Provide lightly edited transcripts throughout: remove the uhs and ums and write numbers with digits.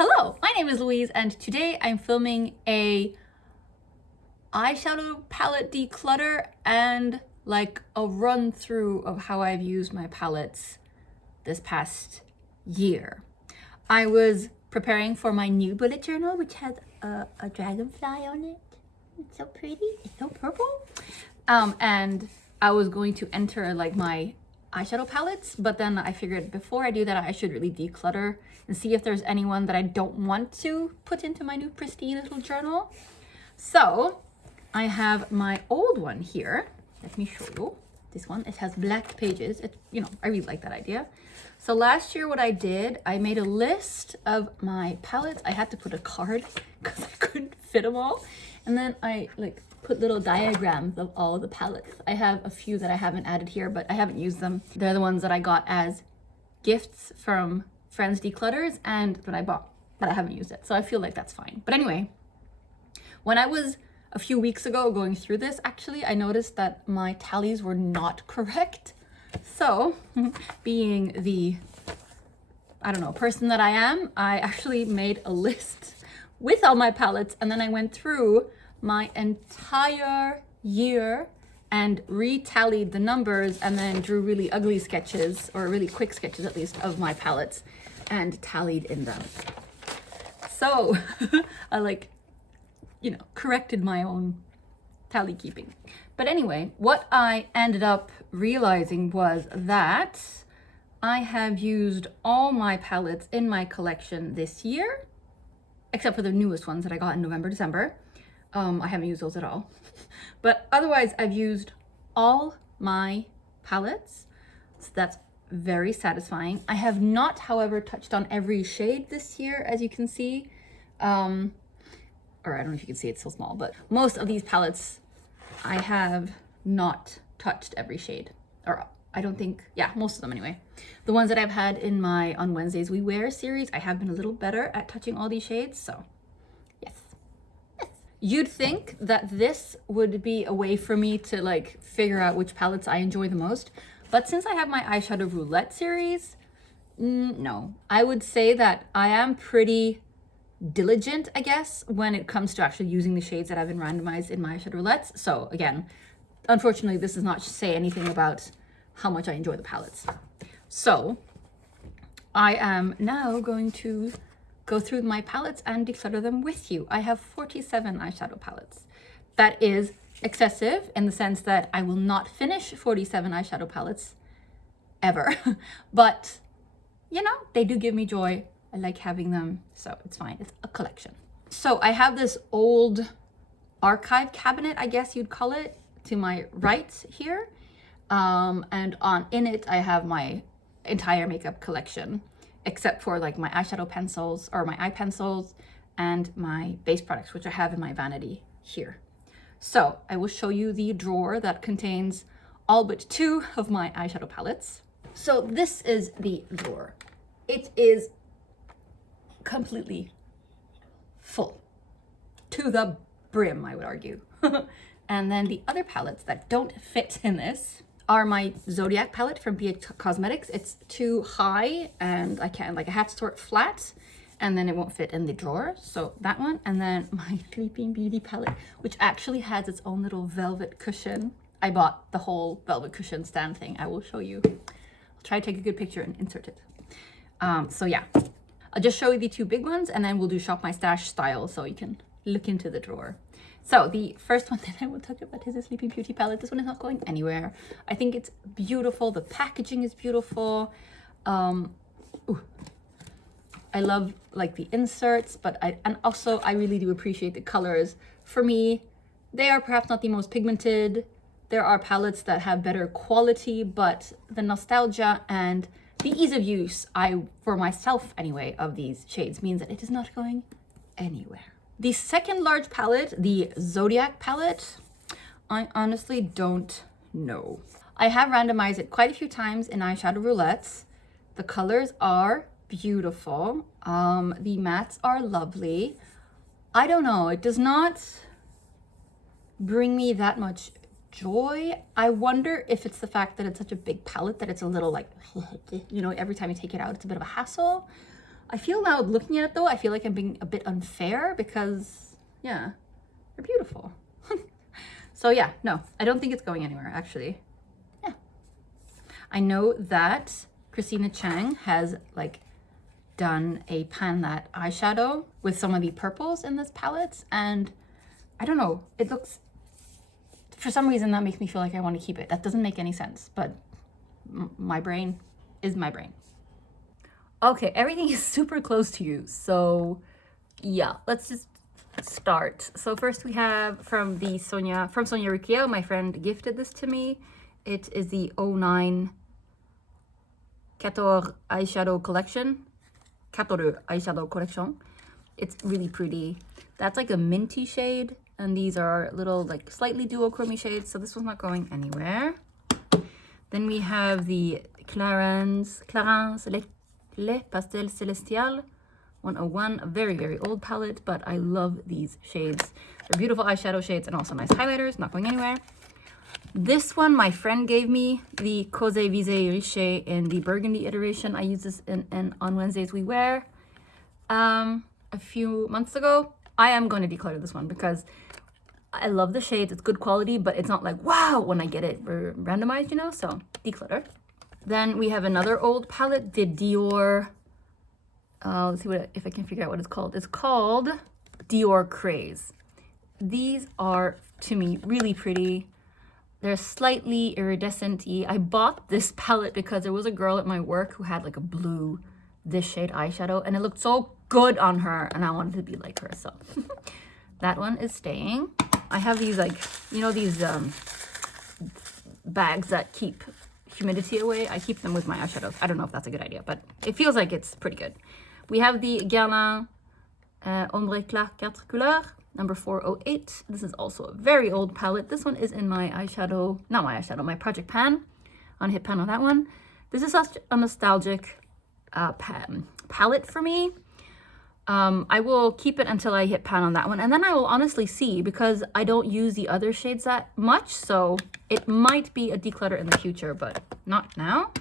Hello, my name is Louise and today I'm filming a eyeshadow palette declutter and like a run through of how I've used my palettes this past year. I was preparing for my new bullet journal, which has a dragonfly on it. It's so pretty, it's so purple. And I was going to enter like my eyeshadow palettes, but then I figured before I do that I should really declutter and see if there's anyone that I don't want to put into my new pristine little journal. So I have my old one here. Let me show you this one. It has black pages. I really like that idea. So last year what I did, I made a list of my palettes. I had to put a card because I couldn't fit them all, and then I put little diagrams of all the palettes. I have a few that I haven't added here, but I haven't used them. They're the ones that I got as gifts from friends declutters and that I bought, but I haven't used it. So I feel like that's fine. But anyway, when I was a few weeks ago going through this, actually, I noticed that my tallies were not correct. So being the, person that I am, I actually made a list with all my palettes, and then I went through my entire year and retallied the numbers and then drew really ugly sketches, or really quick sketches at least, of my palettes and tallied in them. So I corrected my own tally keeping. But anyway, what I ended up realizing was that I have used all my palettes in my collection this year, except for the newest ones that I got in November, December. I haven't used those at all. But otherwise, I've used all my palettes. So that's very satisfying. I have not, however, touched on every shade this year, as you can see. Or I don't know if you can see, it's so small, but most of these palettes, I have not touched every shade. Or I don't think, yeah, most of them anyway. The ones that I've had in my On Wednesdays We Wear series, I have been a little better at touching all these shades, so yes. You'd think that this would be a way for me to figure out which palettes I enjoy the most, but since I have my eyeshadow roulette series, no. I would say that I am pretty diligent, I guess, when it comes to actually using the shades that have been randomized in my eyeshadow roulettes. So again, unfortunately, this does not say anything about how much I enjoy the palettes. So I am now going to go through my palettes and declutter them with you. I have 47 eyeshadow palettes. That is excessive in the sense that I will not finish 47 eyeshadow palettes ever, but they do give me joy. I like having them, so it's fine. It's a collection. So I have this old archive cabinet, I guess you'd call it, to my right here. And in it, I have my entire makeup collection, except for my eyeshadow pencils or my eye pencils and my base products, which I have in my vanity here. So I will show you the drawer that contains all but 2 of my eyeshadow palettes. So this is the drawer. It is completely full to the brim, I would argue. And then the other palettes that don't fit in this are my Zodiac palette from BH Cosmetics. It's too high and I have to store it flat and then it won't fit in the drawer. So that one, and then my Sleeping Beauty palette, which actually has its own little velvet cushion. I bought the whole velvet cushion stand thing. I will show you. I'll try to take a good picture and insert it. So yeah. I'll just show you the 2 big ones and then we'll do Shop My Stash style so you can look into the drawer. So the first one that I will talk about is the Sleeping Beauty palette. This one is not going anywhere. I think it's beautiful. The packaging is beautiful. I love the inserts, but I really do appreciate the colors. For me, they are perhaps not the most pigmented. There are palettes that have better quality, but the nostalgia and the ease of use, for myself anyway, of these shades means that it is not going anywhere. The second large palette, the Zodiac palette, I honestly don't know. I have randomized it quite a few times in eyeshadow roulettes. The colors are beautiful. The mattes are lovely. I don't know, it does not bring me that much joy. I wonder if it's the fact that it's such a big palette that it's a little every time you take it out, it's a bit of a hassle. I feel now looking at it though, I feel like I'm being a bit unfair because, yeah, they're beautiful. So yeah, no, I don't think it's going anywhere actually. Yeah. I know that Christina Chang has like done a pan that eyeshadow with some of the purples in this palette, and I don't know, it looks, for some reason that makes me feel like I want to keep it. That doesn't make any sense, but my brain is my brain. Okay, everything is super close to you, so yeah, let's just start. So first we have from Sonia Riccio, my friend gifted this to me. It is the 09 14 eyeshadow collection. 14 eyeshadow collection. It's really pretty. That's like a minty shade, and these are little like slightly duochrome shades, so this one's not going anywhere. Then we have the Clarins Les Pastel Celestial 101, a very, very old palette, but I love these shades. They're beautiful eyeshadow shades and also nice highlighters, not going anywhere. This one my friend gave me, the Cose Vise Riche in the burgundy iteration. I used this in On Wednesdays We Wear a few months ago. I am going to declutter this one because I love the shades. It's good quality, but it's not like, wow, when I get it randomized, you know, so declutter. Then we have another old palette, the Dior, let's see if I can figure out what it's called. It's called Dior Craze. These are, to me, really pretty. They're slightly iridescent-y. I bought this palette because there was a girl at my work who had like a blue, this shade eyeshadow, and it looked so good on her, and I wanted to be like her, so that one is staying. I have these like, you know, these bags that keep humidity away. I keep them with my eyeshadows. I don't know if that's a good idea, but it feels like it's pretty good. We have the Guerlain Ombre Clair 4 Couleurs, number 408. This is also a very old palette. This one is in my eyeshadow, not my eyeshadow, my project pan, on hit pan on that one. This is such a nostalgic palette for me. I will keep it until I hit pan on that one, and then I will honestly see, because I don't use the other shades that much, so it might be a declutter in the future, but not now.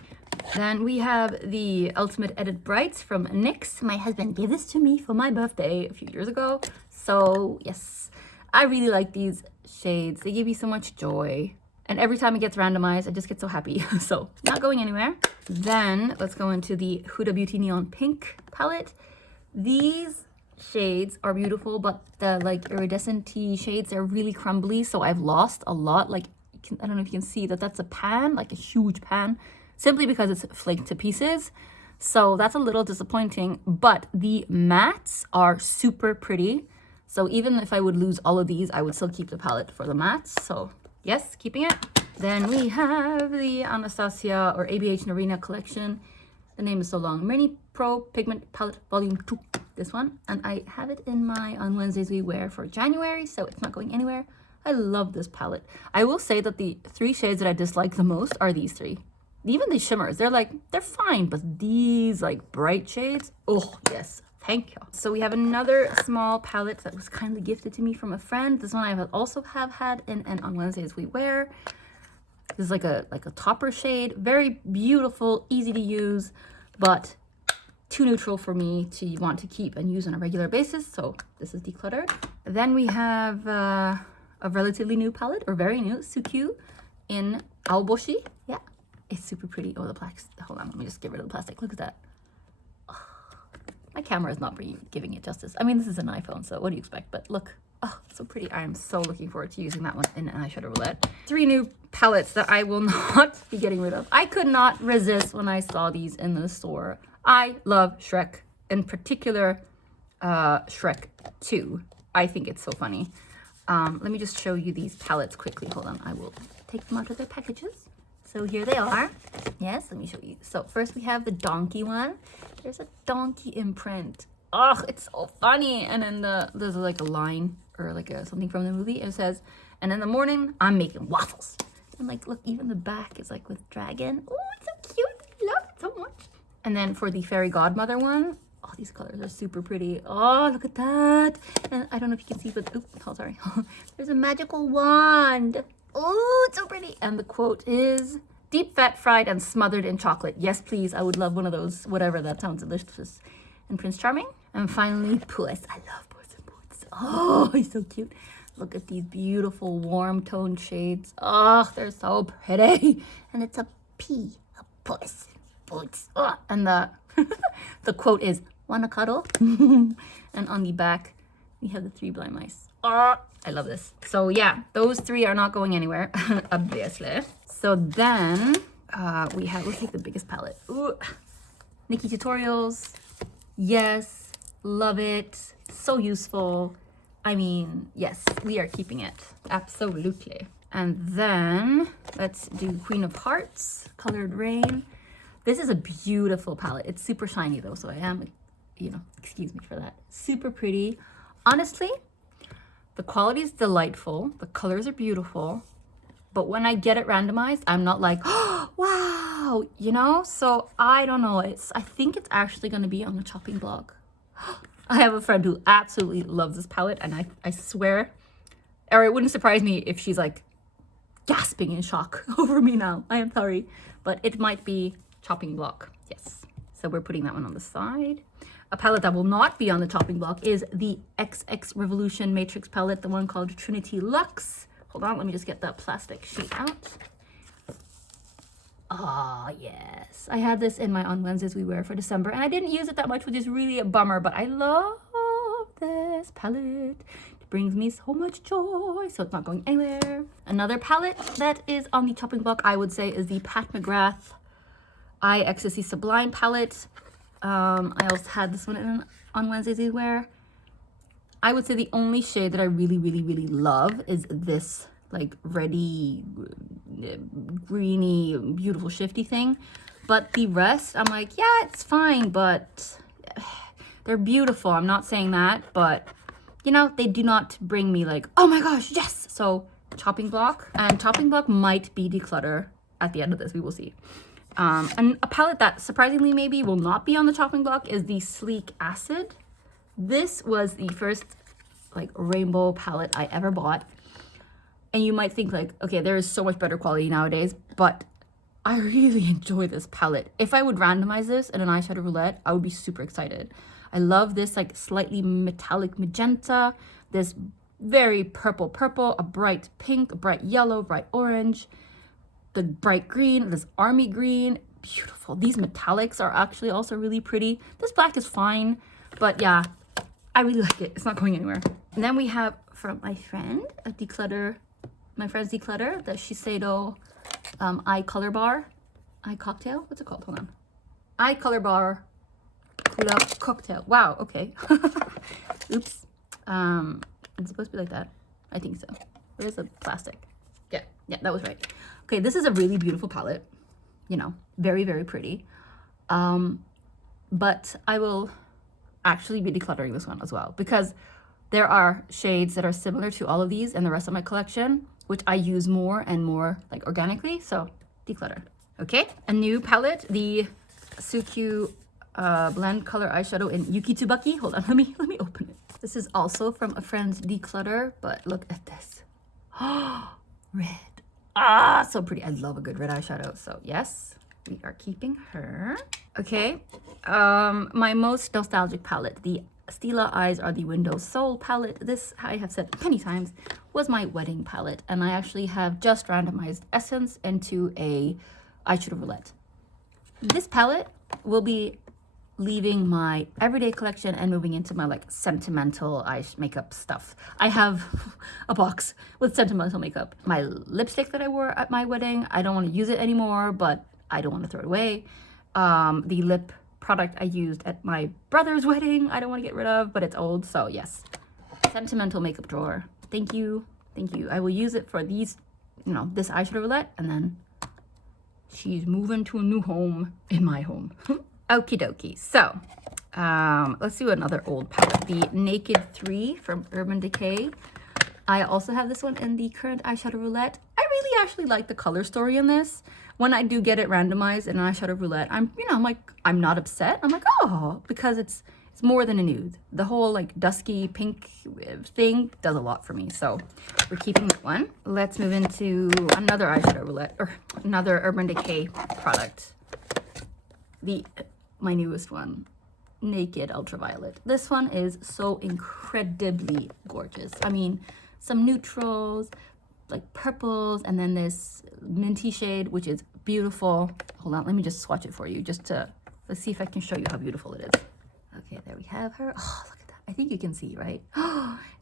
Then we have the Ultimate Edit Brights from NYX. My husband gave this to me for my birthday a few years ago, so yes, I really like these shades. They give me so much joy, and every time it gets randomized, I just get so happy, so not going anywhere. Then let's go into the Huda Beauty Neon Pink palette. These shades are beautiful, but the like iridescent-y shades are really crumbly, so I've lost a lot. Like, I don't know if you can see that that's a pan, like a huge pan, simply because it's flaked to pieces. So that's a little disappointing, but the mattes are super pretty. So even if I would lose all of these, I would still keep the palette for the mattes. So yes, keeping it. Then we have the Anastasia or ABH Narina collection. The name is so long. Mini Pro Pigment Palette Volume 2. This one. And I have it in my On Wednesdays We Wear for January, so it's not going anywhere. I love this palette. I will say that the 3 shades that I dislike the most are these 3. Even the shimmers, they're fine, but these like bright shades, oh yes, thank you. So we have another small palette that was kindly gifted to me from a friend. This one I also have had in On Wednesdays We Wear. This is like a topper shade, very beautiful, easy to use, but too neutral for me to want to keep and use on a regular basis. So this is decluttered. Then we have a relatively new palette, or very new, Sukyu in Aoboshi. Yeah, it's super pretty. Oh, the plastic. Hold on, let me just get rid of the plastic. Look at that. Oh, my camera is not giving it justice. I mean, this is an iPhone, so what do you expect? But look. Oh, so pretty. I am so looking forward to using that one in an eyeshadow roulette. 3 new palettes that I will not be getting rid of. I could not resist when I saw these in the store. I love Shrek, in particular Shrek 2. I think it's so funny. Let me just show you these palettes quickly. Hold on, I will take them out of their packages. So here they are. Yes, let me show you. So first we have the donkey one. There's a donkey imprint. Oh, it's so funny. And then there's like a line or like something from the movie. And it says, and in the morning, I'm making waffles. And like, look, even the back is like with dragon. Oh, it's so cute. I love it so much. And then for the fairy godmother one, oh, these colors are super pretty. Oh, look at that. And I don't know if you can see, but oops, oh, sorry. There's a magical wand. Oh, it's so pretty. And the quote is, deep fat fried and smothered in chocolate. Yes, please. I would love one of those, whatever, that sounds delicious. and Prince Charming. And finally, Puss. I love Puss in Boots. Oh, he's so cute. Look at these beautiful warm toned shades. Oh, they're so pretty. And it's a P, a Puss in Boots. Oh, and the the quote is, "Wanna cuddle?" And on the back, we have the 3 blind mice. Oh, I love this. So yeah, those 3 are not going anywhere, obviously. So then we'll take the biggest palette. Ooh. Nikki Tutorials. Yes, love it. So useful. I mean, yes, we are keeping it. Absolutely. And then let's do Queen of Hearts, Colored Rain. This is a beautiful palette. It's super shiny though, so I am, excuse me for that. Super pretty. Honestly, the quality is delightful. The colors are beautiful. But when I get it randomized, I'm not like, oh, wow, So I don't know. I think it's actually going to be on the chopping block. I have a friend who absolutely loves this palette, and I swear, or it wouldn't surprise me if she's like gasping in shock over me now. I am sorry, but it might be chopping block. Yes. So we're putting that one on the side. A palette that will not be on the chopping block is the XX Revolution Matrix palette, the one called Trinity Luxe. Hold on, let me just get that plastic sheet out. Oh, yes. I had this in my On Wednesdays We Wear for December, and I didn't use it that much, which is really a bummer, but I love this palette. It brings me so much joy, so it's not going anywhere. Another palette that is on the chopping block, I would say, is the Pat McGrath Eye Ecstasy Sublime palette. I also had this one on Wednesdays We Wear. I would say the only shade that I really, really, really love is this like reddy, greeny, beautiful shifty thing. But the rest, I'm like, yeah, it's fine, but they're beautiful. I'm not saying that, but they do not bring me like, oh my gosh, yes. So chopping block, and chopping block might be Declutter at the end of this. We will see. And a palette that surprisingly maybe will not be on the chopping block is the Sleek Acid. This was the first like rainbow palette I ever bought. And you might think like, okay, there is so much better quality nowadays, but I really enjoy this palette. If I would randomize this in an eyeshadow roulette, I would be super excited. I love this like slightly metallic magenta, this very purple, a bright pink, a bright yellow, bright orange, the bright green, this army green, beautiful. These metallics are actually also really pretty. This black is fine, but yeah, I really like it. It's not going anywhere. And then we have from my friend, my friend's Declutter, the Shiseido Eye Color Bar, Eye Cocktail. What's it called? Hold on. Eye Color Bar Cocktail. Wow, okay. Oops. It's supposed to be like that. I think so. Where's the plastic? Yeah, that was right. Okay, this is a really beautiful palette. Very, very pretty. But I will actually be decluttering this one as well, because there are shades that are similar to all of these and the rest of my collection, which I use more and more like organically. So declutter. Okay, a new palette, the Suikyu blend color eyeshadow in Yuki Tsubaki. Hold on, let me open it. This is also from a friend's Declutter, but look at this. Red. Ah, so pretty. I love a good red eyeshadow. So yes, we are keeping her. Okay, my most nostalgic palette, the Stila Eyes Are the Window Soul palette. This, I have said many times, was my wedding palette, and I actually have just randomized Essence into a eyeshadow roulette. This palette will be leaving my everyday collection and moving into my like sentimental makeup stuff. I have a box with sentimental makeup. My lipstick that I wore at my wedding, I don't want to use it anymore, but I don't want to throw it away. The lip product I used at my brother's wedding, I don't want to get rid of, but it's old, so yes. Sentimental makeup drawer. Thank you. I will use it for these, this eyeshadow roulette, and then she's moving to a new home in my home. Okie dokie. So, let's do another old palette. The Naked 3 from Urban Decay. I also have this one in the current eyeshadow roulette. I really actually like the color story in this. When I do get it randomized in an eyeshadow roulette, I'm like, I'm not upset. I'm like, oh, because it's more than a nude. The whole like dusky pink thing does a lot for me. So we're keeping that one. Let's move into another eyeshadow roulette, or another Urban Decay product. My newest one. Naked Ultraviolet. This one is so incredibly gorgeous. I mean, some neutrals, like purples, and then this minty shade, which is beautiful. Hold on, let me just swatch it for you, just to, let's see if I can show you how beautiful it is. Okay, there we have her. Oh, look at that. I think you can see, right?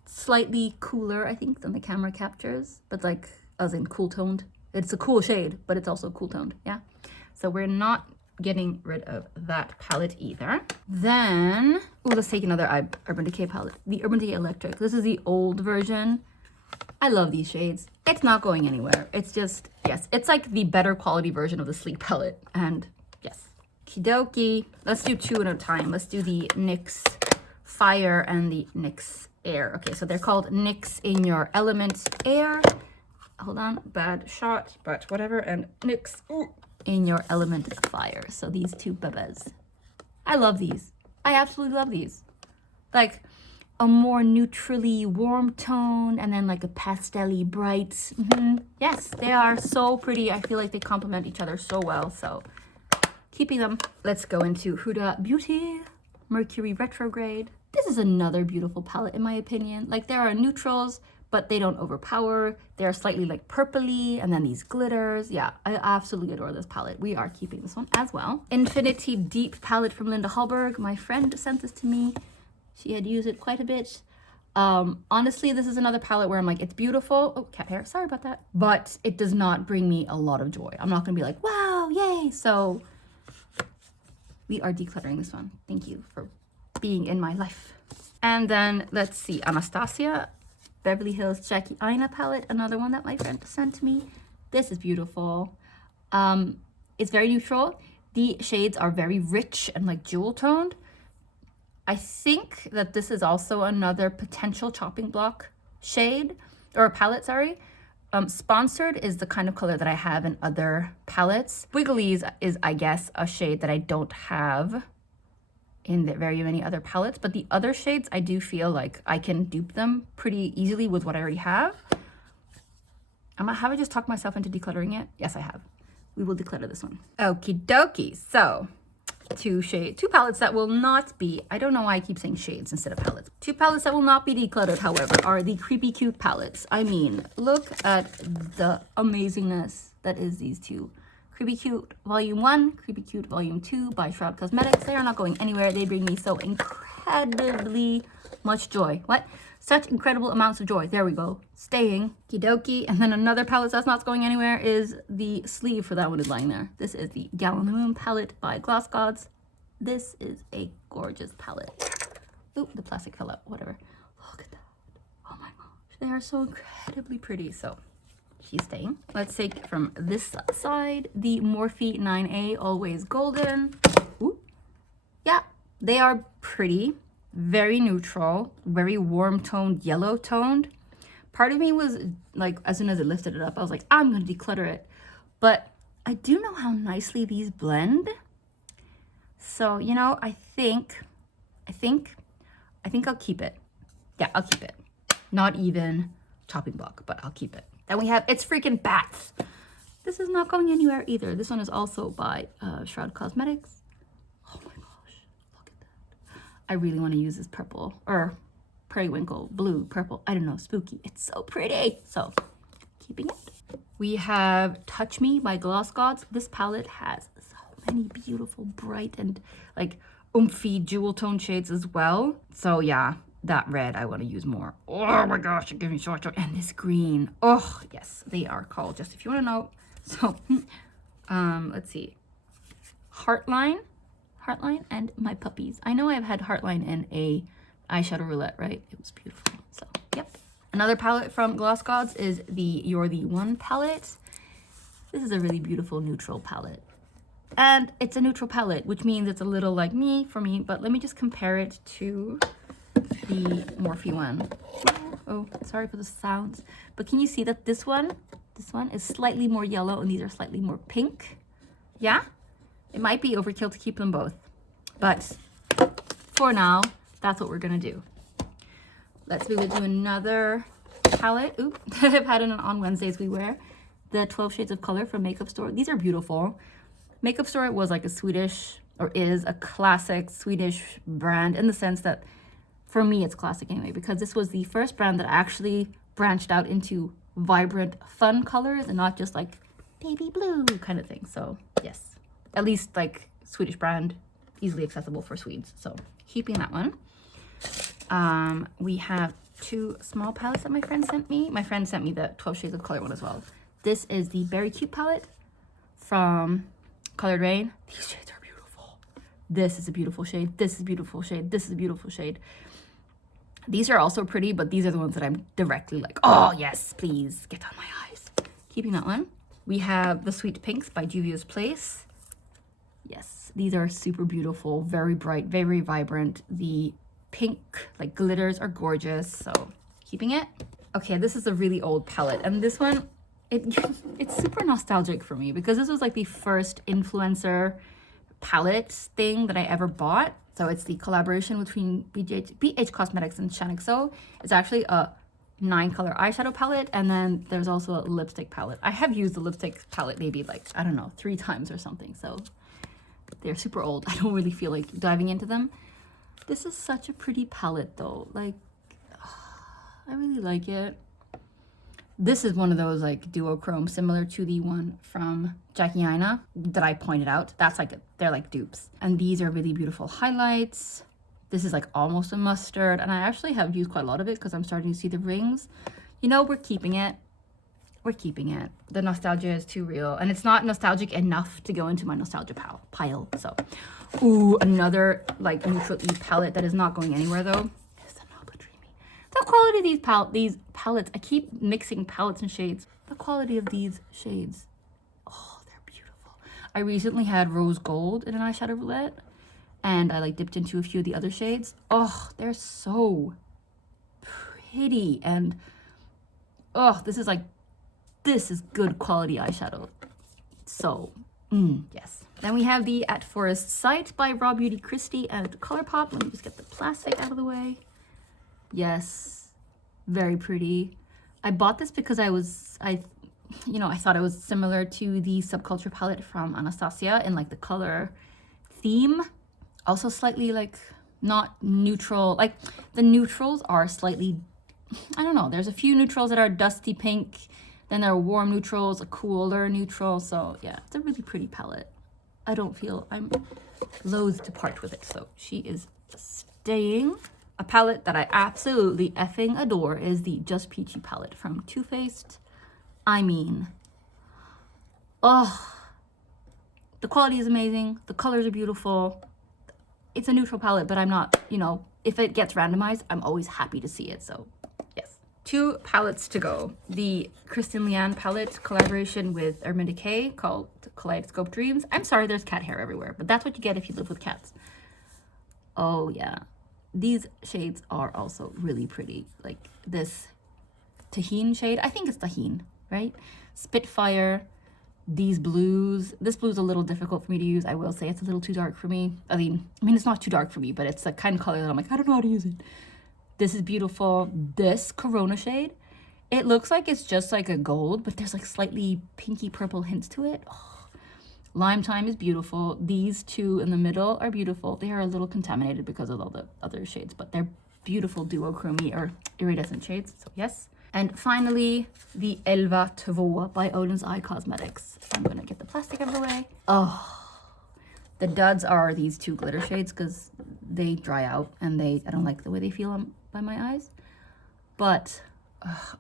Slightly cooler, I think, than the camera captures, but like, as in cool toned. It's a cool shade, but it's also cool toned, yeah? So we're not getting rid of that palette either. Then, oh, let's take another Urban Decay palette. The Urban Decay Electric. This is the old version. I love these shades. It's not going anywhere. It's just, yes, it's like the better quality version of the Sleek palette. And yes, kidoki. Let's do two at a time. Let's do the NYX Fire and the NYX Air. Okay, so they're called NYX In Your Element Air. Hold on, bad shot, but whatever. And NYX In Your Element Fire. So these two babas. I love these. I absolutely love these. Like a more neutrally warm tone and then like a pastel-y bright. Yes, they are so pretty. I feel like they complement each other so well. So keeping them. Let's go into Huda Beauty Mercury Retrograde. This is another beautiful palette in my opinion. Like there are neutrals, but they don't overpower. They're slightly like purpley, and then these glitters. Yeah, I absolutely adore this palette. We are keeping this one as well. Infinity Deep palette from Linda Hallberg. My friend sent this to me. She had used it quite a bit. Honestly, this is another palette where I'm like, it's beautiful. Oh, cat hair, sorry about that. But it does not bring me a lot of joy. I'm not gonna be like, wow, yay. So we are decluttering this one. Thank you for being in my life. And then let's see, Anastasia, Beverly Hills Jackie Alina palette, another one that my friend sent to me. This is beautiful. It's very neutral. The shades are very rich and like jewel toned. I think that this is also another potential chopping block shade, or palette, sorry. Sponsored is the kind of color that I have in other palettes. Wigglies is, I guess, a shade that I don't have in very many other palettes, but the other shades, I do feel like I can dupe them pretty easily with what I already have. Have I just talked myself into decluttering it? Yes, I have. We will declutter this one. Okie dokie. So two palettes that will not be, I don't know why I keep saying shades instead of palettes. Two palettes that will not be decluttered, however, are the Creepy Cute palettes. I mean, look at the amazingness that is these two. Creepy Cute Volume 1, Creepy Cute Volume 2 by Shroud Cosmetics. They are not going anywhere. They bring me so incredibly much joy. What? Such incredible amounts of joy. There we go. Staying. Kidoki. And then another palette that's not going anywhere is the sleeve for that one is lying there. This is the Gal on the Moon palette by Gloss Gods. This is a gorgeous palette. Oop, the plastic fell out. Whatever. Look at that. Oh my gosh. They are so incredibly pretty. So she's staying. Let's take from this side the Morphe 9A Always Golden. Ooh. Yeah, they are pretty. Very neutral, very warm toned, yellow toned. Part of me was like, as soon as it lifted it up, I was like, I'm gonna declutter it. But I do know how nicely these blend. So, you know, I think I'll keep it. Yeah, I'll keep it. Not even chopping block, but I'll keep it. Then we have It's Freaking Bats. This is not going anywhere either. This one is also by Shroud Cosmetics. Oh my gosh, look at that. I really want to use this purple, or periwinkle, blue, purple, I don't know, spooky. It's so pretty. So, keeping it. We have Touch Me by Gloss Gods. This palette has so many beautiful, bright, and like oomphy jewel tone shades as well. So yeah, that red I want to use more. Oh my gosh, it gives me so much joy. And this green, oh yes, they are called, just if you want to know. So let's see, Heartline and My Puppies. I know I've had Heartline in a eyeshadow roulette, right? It was beautiful. So yep. Another palette from Gloss Gods is the You're the One palette. This is a really beautiful neutral palette. And it's a neutral palette, which means it's a little like me for me, but let me just compare it to the Morphe one. Oh, sorry for the sounds. But can you see that this one is slightly more yellow and these are slightly more pink? Yeah? It might be overkill to keep them both. But for now, that's what we're gonna do. Let's move into another palette. Oop, I've had it on Wednesdays we wear. The 12 Shades of Color from Makeup Store. These are beautiful. Makeup Store was like a Swedish or is a classic Swedish brand, in the sense that for me it's classic anyway, because this was the first brand that actually branched out into vibrant, fun colors and not just like baby blue kind of thing. So yes, at least like Swedish brand, easily accessible for Swedes. So keeping that one. We have two small palettes that my friend sent me. My friend sent me the 12 Shades of Color one as well. This is the Berry Cute palette from Colored Rain. These shades are beautiful. This is a beautiful shade. This is a beautiful shade. This is a beautiful shade. These are also pretty, but these are the ones that I'm directly like, oh yes, please get on my eyes. Keeping that one. We have the Sweet Pinks by Juvia's Place. Yes, these are super beautiful, very bright, very vibrant. The pink like glitters are gorgeous, so keeping it. Okay, this is a really old palette, and this one, it's super nostalgic for me because this was like the first influencer palette thing that I ever bought. So it's the collaboration between BH Cosmetics and Shaniqso. It's actually a 9-color eyeshadow palette, and then there's also a lipstick palette. I have used the lipstick palette maybe like, I don't know, 3 times or something, so they're super old. I don't really feel like diving into them. This is such a pretty palette though, like I really like it. This is one of those like duochrome similar to the one from Jackie Alina that I pointed out. That's like, they're like dupes. And these are really beautiful highlights. This is like almost a mustard, and I actually have used quite a lot of it because I'm starting to see the rings. You know, we're keeping it. We're keeping it. The nostalgia is too real, and it's not nostalgic enough to go into my nostalgia pile. So, ooh, another like neutral E palette that is not going anywhere though. The quality of these palettes, I keep mixing palettes and shades. The quality of these shades, oh, they're beautiful. I recently had rose gold in an eyeshadow roulette, and I like dipped into a few of the other shades. Oh, they're so pretty, and oh, this is good quality eyeshadow. So, yes. Then we have the At Forest Sight by Raw Beauty Christie and ColourPop. Let me just get the plastic out of the way. Yes, very pretty. I bought this because I thought it was similar to the Subculture palette from Anastasia in like the color theme. Also slightly like not neutral, like the neutrals are slightly, I don't know, there's a few neutrals that are dusty pink, then there are warm neutrals, a cooler neutral. So yeah, it's a really pretty palette. I don't feel I'm loath to part with it, so she is staying. A palette that I absolutely effing adore is the Just Peachy palette from Too Faced. I mean, oh, the quality is amazing. The colors are beautiful. It's a neutral palette, but I'm not, you know, if it gets randomized, I'm always happy to see it. So yes. 2 palettes to go. The Kristen Lian palette collaboration with Urban Decay called Kaleidoscope Dreams. I'm sorry there's cat hair everywhere, but that's what you get if you live with cats. Oh yeah. These shades are also really pretty. Like this Tahine shade. I think it's Tahine, right? Spitfire. These blues. This blue is a little difficult for me to use. I will say it's a little too dark for me. I mean, it's not too dark for me, but it's the kind of color that I'm like, I don't know how to use it. This is beautiful. This Corona shade. It looks like it's just like a gold, but there's like slightly pinky purple hints to it. Oh. Lime Time is beautiful. These 2 in the middle are beautiful. They are a little contaminated because of all the other shades, but they're beautiful duochrome or iridescent shades, so yes. And finally, the Elva 2 by Odin's Eye Cosmetics. I'm gonna get the plastic out of the way. Oh, the duds are these 2 glitter shades because they dry out and I don't like the way they feel by my eyes. But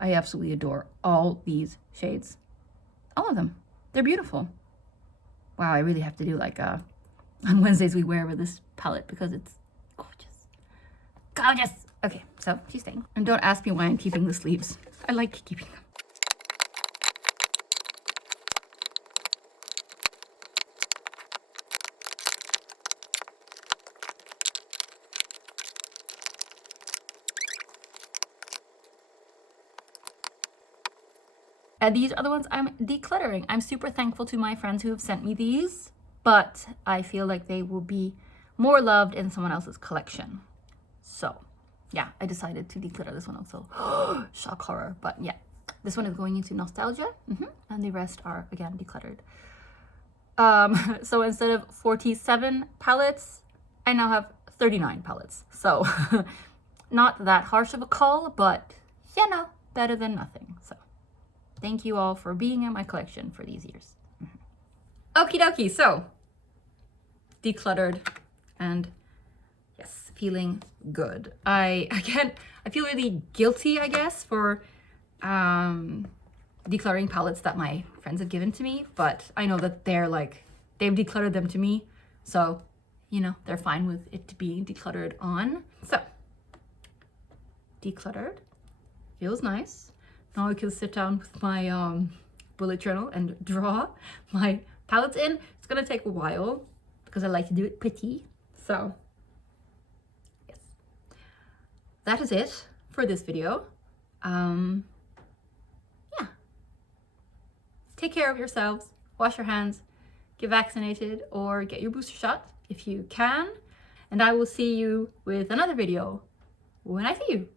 I absolutely adore all these shades. All of them. They're beautiful. Wow, I really have to do like on Wednesdays we wear with this palette because it's gorgeous. Gorgeous! Okay, so she's staying. And don't ask me why I'm keeping the sleeves. I like keeping them. And these are the ones I'm decluttering. I'm super thankful to my friends who have sent me these, but I feel like they will be more loved in someone else's collection. So yeah, I decided to declutter this one also. Shock horror, but yeah. This one is going into nostalgia, and the rest are, again, decluttered. So instead of 47 palettes, I now have 39 palettes. So not that harsh of a call, but you know, better than nothing. So thank you all for being in my collection for these years. Okie dokie, so decluttered and yes, feeling good. I feel really guilty, I guess, for decluttering palettes that my friends have given to me, but I know that they're like, they've decluttered them to me, so you know, they're fine with it being decluttered on. So decluttered, feels nice. Now I can sit down with my bullet journal and draw my palettes in. It's gonna take a while because I like to do it pretty. So yes, that is it for this video. Yeah, take care of yourselves, wash your hands, get vaccinated or get your booster shot if you can, and I will see you with another video when I see you.